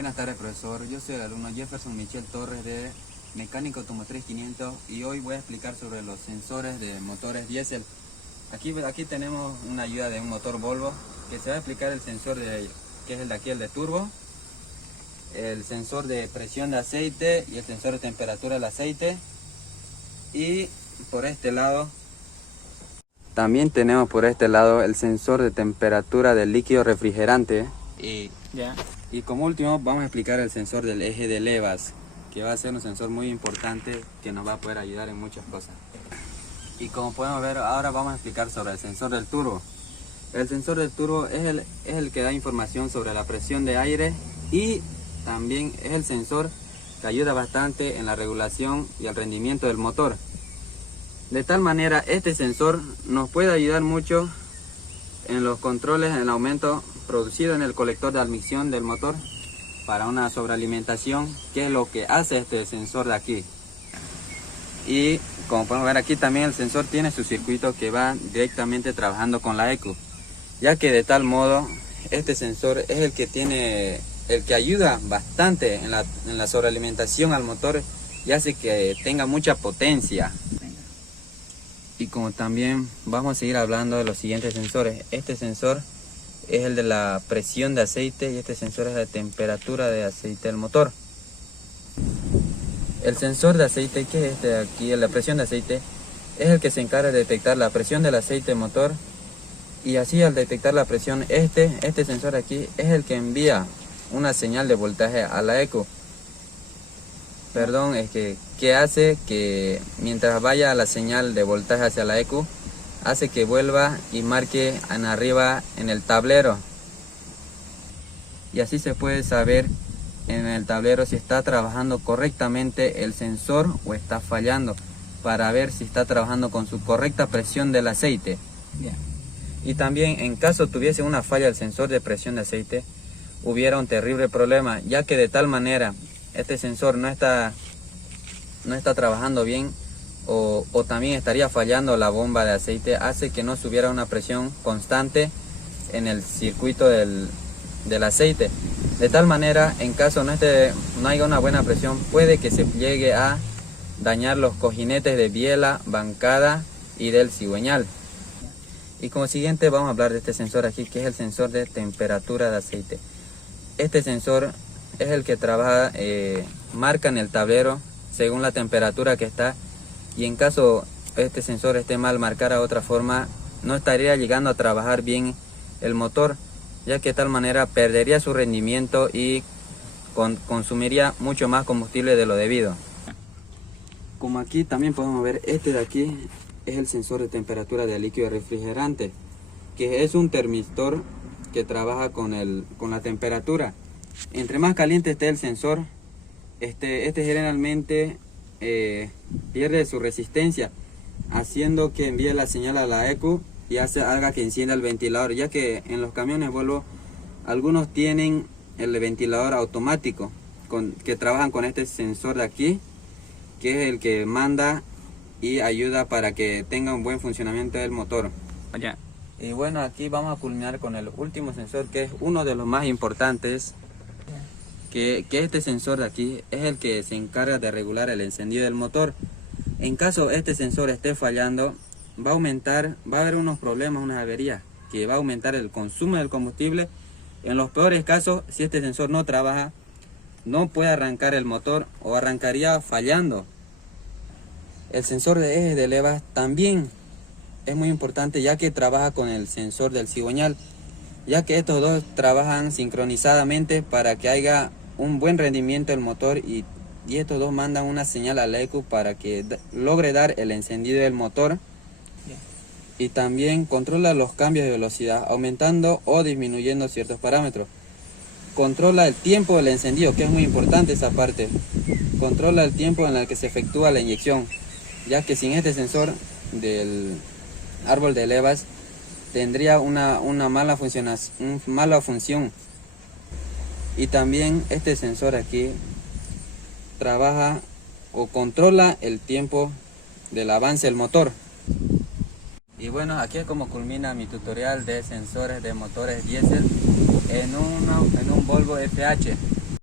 Buenas tardes, profesor. Yo soy el alumno Jefferson Michel Torres de Mecánica Automotriz 500 y hoy voy a explicar sobre los sensores de motores diésel. Aquí tenemos una ayuda de un motor Volvo que se va a explicar el sensor que es el de aquí, el de turbo, el sensor de presión de aceite y el sensor de temperatura del aceite. Y por este lado también tenemos el sensor de temperatura del líquido refrigerante. Y como último vamos a explicar el sensor del eje de levas, que va a ser un sensor muy importante que nos va a poder ayudar en muchas cosas. Y como podemos ver, ahora vamos a explicar sobre el sensor del turbo. El sensor del turbo es el que da información sobre la presión de aire y también es el sensor que ayuda bastante en la regulación y el rendimiento del motor. De tal manera, este sensor nos puede ayudar mucho en los controles, en el aumento producido en el colector de admisión del motor para una sobrealimentación, que es lo que hace este sensor de aquí. Y como podemos ver aquí, también el sensor tiene su circuito que va directamente trabajando con la ECU, ya que de tal modo este sensor es el que ayuda bastante en la sobrealimentación al motor y hace que tenga mucha potencia. Y como también vamos a seguir hablando de los siguientes sensores. Este sensor es el de la presión de aceite y este sensor es la temperatura de aceite del motor. El sensor de aceite, que es este de aquí, la presión de aceite, es el que se encarga de detectar la presión del aceite motor. Y así, al detectar la presión, este sensor aquí es el que envía una señal de voltaje a la ECU. Que hace que mientras vaya la señal de voltaje hacia la ECU, hace que vuelva y marque en arriba en el tablero. Y así se puede saber en el tablero si está trabajando correctamente el sensor o está fallando, para ver si está trabajando con su correcta presión del aceite. Y también, en caso tuviese una falla del sensor de presión de aceite, hubiera un terrible problema, ya que de tal manera este sensor no está trabajando bien o también estaría fallando la bomba de aceite, hace que no subiera una presión constante en el circuito del aceite. De tal manera, en caso no haya una buena presión, puede que se llegue a dañar los cojinetes de biela, bancada y del cigüeñal. Y como siguiente vamos a hablar de este sensor aquí, que es el sensor de temperatura de aceite. Este sensor es el que trabaja, marca en el tablero según la temperatura que está, y en caso este sensor esté mal marcado de otra forma, no estaría llegando a trabajar bien el motor, ya que de tal manera perdería su rendimiento y consumiría mucho más combustible de lo debido. Como aquí también podemos ver, este de aquí es el sensor de temperatura del líquido refrigerante, que es un termistor que trabaja con la temperatura. Entre más caliente esté el sensor, este generalmente pierde su resistencia, haciendo que envíe la señal a la ECU y haga que encienda el ventilador, ya que en los camiones Volvo algunos tienen el ventilador automático que trabajan con este sensor de aquí, que es el que manda y ayuda para que tenga un buen funcionamiento del motor. Y bueno, aquí vamos a culminar con el último sensor, que es uno de los más importantes, que este sensor de aquí es el que se encarga de regular el encendido del motor. En caso este sensor esté fallando, va a haber unos problemas, unas averías, que va a aumentar el consumo del combustible. En los peores casos, si este sensor no trabaja, no puede arrancar el motor o arrancaría fallando. El sensor de eje de levas también es muy importante, ya que trabaja con el sensor del cigüeñal, ya que estos dos trabajan sincronizadamente para que haya un buen rendimiento del motor, y estos dos mandan una señal a la ECU para que logre dar el encendido del motor. Y también controla los cambios de velocidad, aumentando o disminuyendo ciertos parámetros. Controla el tiempo del encendido, que es muy importante esa parte. Controla el tiempo en el que se efectúa la inyección, ya que sin este sensor del árbol de levas tendría una mala función. Y también este sensor aquí trabaja o controla el tiempo del avance del motor. Y bueno, aquí es como culmina mi tutorial de sensores de motores diésel en un Volvo FH.